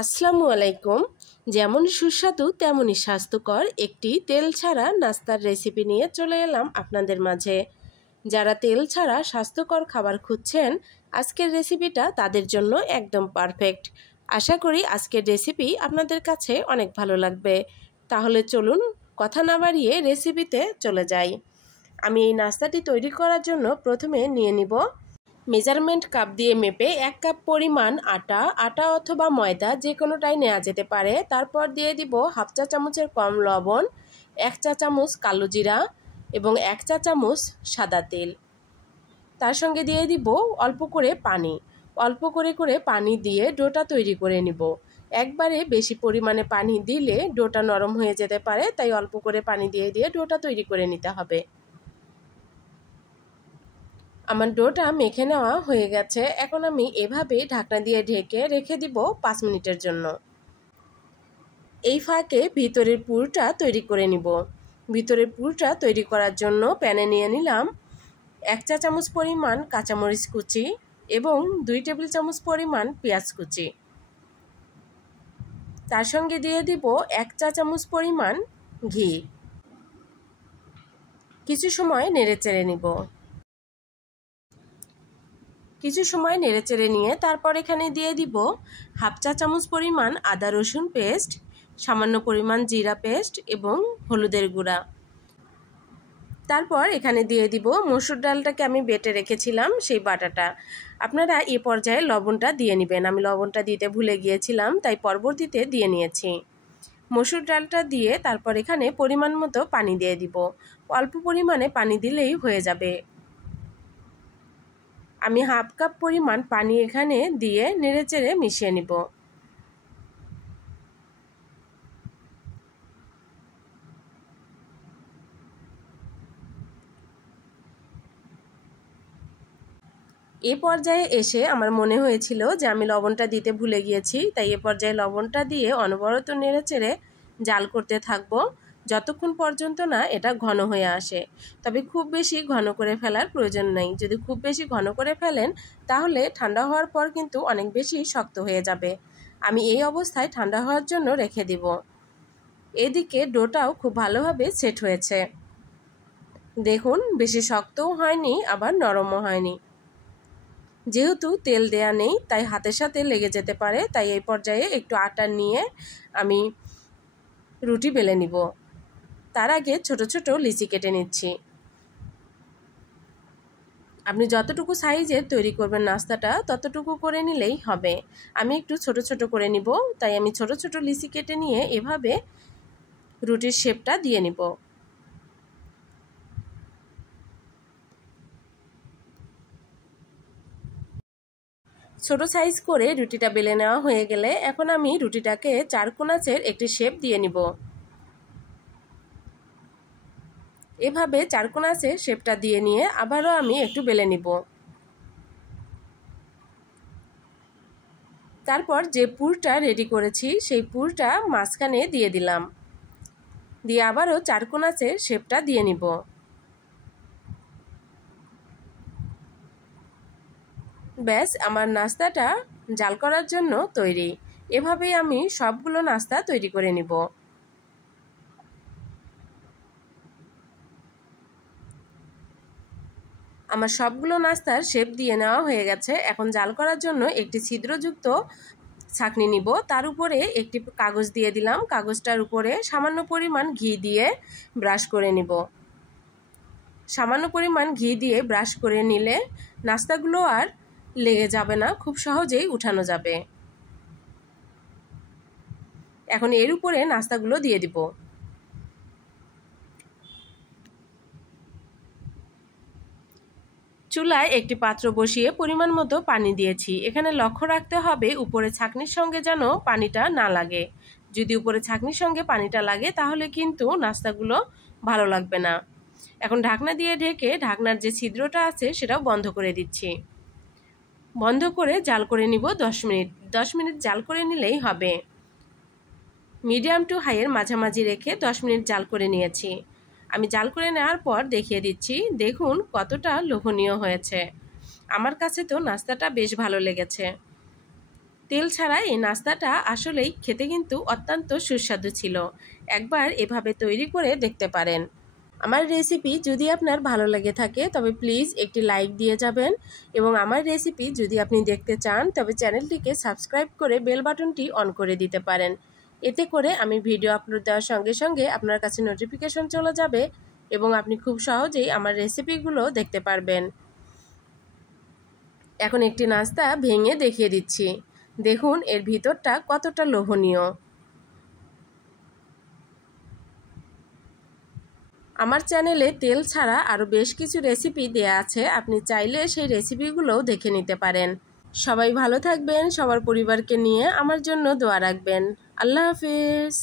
আসসালামু আলাইকুম। যেমন সুস্বাদু তেমনই স্বাস্থ্যকর একটি তেল ছাড়া নাস্তার রেসিপি নিয়ে চলে এলাম আপনাদের মাঝে। যারা তেল ছাড়া স্বাস্থ্যকর খাবার খুঁজছেন, আজকের রেসিপিটা তাদের জন্য একদম পারফেক্ট। আশা করি আজকের রেসিপি আপনাদের কাছে অনেক ভালো লাগবে। তাহলে চলুন কথা না বাড়িয়ে রেসিপিতে চলে যাই। আমি এই নাস্তাটি তৈরি করার জন্য প্রথমে নিয়ে নিব মেজারমেন্ট কাপ দিয়ে মেপে 1 কাপ পরিমাণ আটা অথবা ময়দা যে কোনোটাই নেওয়া যেতে পারে। তারপর দিয়ে দিব হাফ চা চামচের কম লবণ, 1 চা চামচ কালো জিরা এবং 1 চা চামচ সাদা তেল। তার সঙ্গে দিয়ে দিব অল্প করে পানি। অল্প করে পানি দিয়ে ডোটা তৈরি করে নিব। একবারে বেশি পরিমাণে পানি দিলে ডোটা নরম হয়ে যেতে পারে, তাই অল্প করে পানি দিয়ে ডোটা তৈরি করে নিতে হবে। আমার ডোটা মেখে নেওয়া হয়ে গেছে। এখন আমি এভাবে ঢাকনা দিয়ে ঢেকে রেখে দিব 5 মিনিটের জন্য। এই ফাঁকে ভিতরের পুরটা তৈরি করে নিব। ভিতরের পুরটা তৈরি করার জন্য প্যানে নিয়ে নিলাম 1 চা চামচ পরিমাণ কাঁচামরিচ কুচি এবং 2 টেবিল চামচ পরিমাণ পেঁয়াজ কুচি। তার সঙ্গে দিয়ে দিব 1 চা চামচ পরিমাণ ঘি। কিছু সময় নেড়েচেড়ে নিব। কিছু সময় নেড়েচেড়ে নিয়ে তারপর এখানে দিয়ে দিব হাফ চা চামচ পরিমাণ আদা রসুন পেস্ট, সামান্য পরিমাণ জিরা পেস্ট এবং হলুদের গুঁড়া। তারপর এখানে দিয়ে দিব মসুর ডালটাকে আমি বেটে রেখেছিলাম সেই বাটাটা। আপনারা এই পর্যায়ে লবণটা দিয়ে নেবেন। আমি লবণটা দিতে ভুলে গিয়েছিলাম, তাই পরবর্তীতে দিয়ে নিয়েছি। মসুর ডালটা দিয়ে তারপর এখানে পরিমাণ মতো পানি দিয়ে দিব। অল্প পরিমাণে পানি দিলেই হয়ে যাবে। আমি হাফ কাপ পরিমাণ পানি এখানে দিয়ে নেড়েচেড়ে মিশিয়ে নিব। এ পর্যায়ে এসে আমার মনে হয়েছিল যে আমি লবণটা দিতে ভুলে গিয়েছি, তাই এ পর্যায়ে লবণটা দিয়ে অনবরত নেড়েচেড়ে জাল করতে থাকবো যতক্ষণ পর্যন্ত না এটা ঘন হয়ে আসে। তবে খুব বেশি ঘন করে ফেলার প্রয়োজন নেই। যদি খুব বেশি ঘন করে ফেলেন তাহলে ঠান্ডা হওয়ার পর কিন্তু অনেক বেশি শক্ত হয়ে যাবে। আমি এই অবস্থায় ঠান্ডা হওয়ার জন্য রেখে দিব। এদিকে ডোটাও খুব ভালোভাবে সেট হয়েছে। দেখুন, বেশি শক্তও হয়নি আবার নরমও হয়নি। যেহেতু তেল দেয়া নেই তাই হাতের সাথে লেগে যেতে পারে, তাই এই পর্যায়ে একটু আটা নিয়ে আমি রুটি বেলে নিব। তার আগে ছোট ছোট লিচি কেটে নিচ্ছি। আপনি যতটুকু সাইজের তৈরি করবেন নাস্তাটা ততটুকু করে নিলেই হবে। আমি একটু ছোট ছোট করে নিব, তাই আমি ছোট ছোট লিচি কেটে নিয়ে এভাবে রুটির শেপটা দিয়ে নিব। ছোট সাইজ করে রুটিটা বেলে নেওয়া হয়ে গেলে এখন আমি রুটিটাকে 4 কোণাচের একটি শেপ দিয়ে নিব। এভাবে 4 কোণাচের শেপটা দিয়ে নিয়ে আবারও আমি একটু বেলে নিব। তারপর যে পুরটা রেডি করেছি সেই পুরটা মাঝখানে দিয়ে দিলাম। দিয়ে আবারও 4 কোণাচের শেপটা দিয়ে নিব। ব্যাস, আমার নাস্তাটা জাল করার জন্য তৈরি। এভাবেই আমি সবগুলো নাস্তা তৈরি করে নিব। আমার সবগুলো নাস্তার শেপ দিয়ে নেওয়া হয়ে গেছে। এখন জাল করার জন্য একটি ছিদ্রযুক্ত ছাঁকনি নিব। তার উপরে একটি কাগজ দিয়ে দিলাম। কাগজটার উপরে সামান্য পরিমাণ ঘি দিয়ে ব্রাশ করে নিব। সামান্য পরিমাণ ঘি দিয়ে ব্রাশ করে নিলে নাস্তাগুলো আর লেগে যাবে না, খুব সহজেই উঠানো যাবে। এখন এর উপরে নাস্তাগুলো দিয়ে দিব। চুলায় একটি পাত্র বসিয়ে পরিমাণ মতো পানি দিয়েছি। এখানে লক্ষ্য রাখতে হবে উপরে ছাঁকনির সঙ্গে যেন পানিটা না লাগে। যদি উপরে ছাঁকনির সঙ্গে পানিটা লাগে তাহলে কিন্তু নাস্তাগুলো ভালো লাগবে না। এখন ঢাকনা দিয়ে ঢেকে ঢাকনার যে ছিদ্রটা আছে সেটাও বন্ধ করে দিচ্ছি। বন্ধ করে জাল করে নিব 10 মিনিট। 10 মিনিট জাল করে নিলেই হবে। মিডিয়াম টু হাইয়ের মাঝামাঝি রেখে 10 মিনিট জাল করে নিয়েছি। আমি জাল করে নেওয়ার পর দেখিয়ে দিচ্ছি। দেখুন কতটা লোভনীয় হয়েছে। আমার কাছে তো নাস্তাটা বেশ ভালো লেগেছে। তেল ছাড়া এই নাস্তাটা আসলেই খেতে কিন্তু অত্যন্ত সুস্বাদু ছিল। একবার এভাবে তৈরি করে দেখতে পারেন। আমার রেসিপি যদি আপনার ভালো লেগে থাকে তবে প্লিজ একটি লাইক দিয়ে যাবেন, এবং আমার রেসিপি যদি আপনি দেখতে চান তবে চ্যানেলটিকে সাবস্ক্রাইব করে বেল বাটনটি অন করে দিতে পারেন। এতে করে আমি ভিডিও আপলোড দেওয়ার সঙ্গে সঙ্গে আপনার কাছে নোটিফিকেশন চলে যাবে এবং আপনি খুব সহজেই আমার রেসিপিগুলো দেখতে পারবেন। এখন একটি নাস্তা ভেঙে দেখিয়ে দিচ্ছি। দেখুন এর ভিতরটা কতটা লোভনীয়। আমার চ্যানেলে তেল ছাড়া আরও বেশ কিছু রেসিপি দেয়া আছে, আপনি চাইলে সেই রেসিপিগুলোও দেখে নিতে পারেন। সবাই ভালো থাকবেন, সবার পরিবারকে নিয়ে আমার জন্য দোয়া রাখবেন। আল্লাহ হাফিজ।